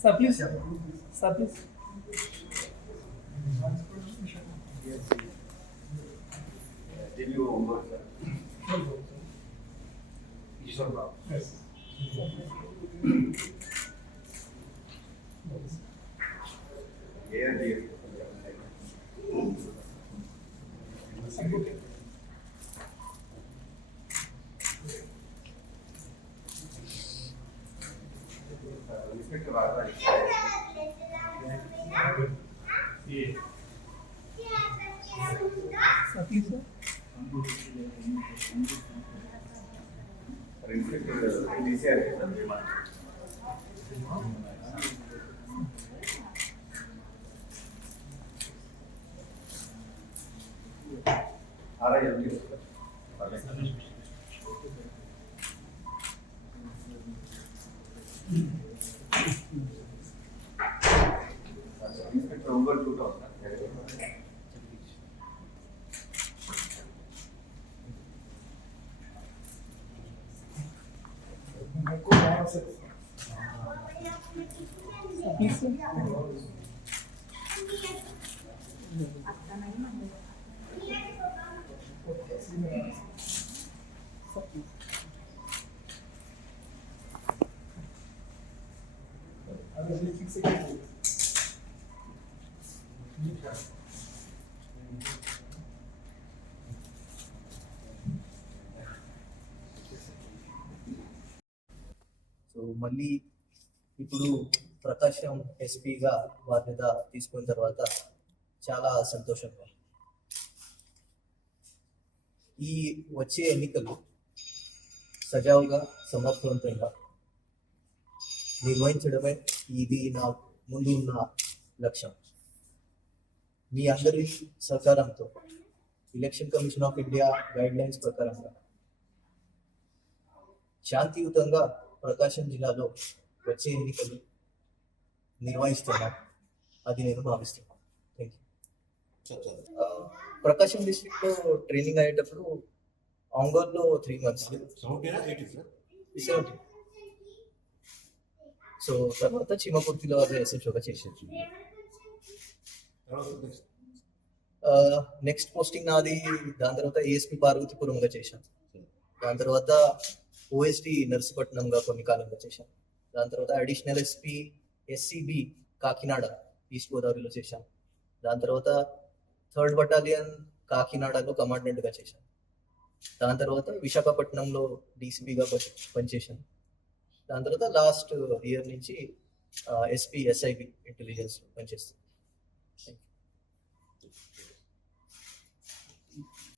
Sir, please. Sir, please. Did you homework, sir? Kishore Rao. Yes. Yeah, dear. Inspector Rao. Yeah. Sir, please, sir. Inspector DCR. RIW. Inspector over 2000. Sir, please, sir. Sir, please. So మళ్ళీ ఇప్పుడు ప్రకాశం ఎస్పీగా బాధ్యత తీసుకున్న తర్వాత చాలా సంతోషంగా ఉంది. ఈ వచ్చే ఎన్నికలు సజావుగా సమర్థవంతంగా నిర్వహించడమే ఇది నా ముందు ఉన్న లక్ష్యం. మీ అందరి సహకారంతో election commission of India guide lines ప్రకారంగా శాంతియుతంగా ప్రకాశం జిల్లాలో వచ్చే ఎన్నికలు నిర్వహిస్తున్నాం. అది నేను భావిస్తున్నాను. Thank you. ప్రకాశం డిస్ట్రిక్ట్ లో ట్రైనింగ్ అయ్యేటప్పుడు ఆంగోర్లో 3 months 70. సో తర్వాత చీమకుర్తిలో అదే ఎస్ఎస్ఓగా చేసేది. నెక్స్ట్ పోస్టింగ్ నాది. దాని తర్వాత ఏఎస్పీ పార్వతీపురంగా చేశాను. దాని తర్వాత ఓఎస్టీ నర్సీపట్నంగా కొన్ని కాలంగా చేశాను. దాని తర్వాత అడిషనల్ ఎస్పీ ఎస్సీబీ కాకినాడ ఈస్ట్ గోదావరిలో చేశాను. దాని తర్వాత 3rd బటాలియన్ కాకినాడలో కమాండెంట్గా చేశాను. దాని తర్వాత విశాఖపట్నంలో డీసీపీగా పనిచేశాను. దాని తర్వాత లాస్ట్ ఇయర్ నుంచి ఎస్పీ ఎస్ఐబి ఇంటెలిజెన్స్ పనిచేస్తాను.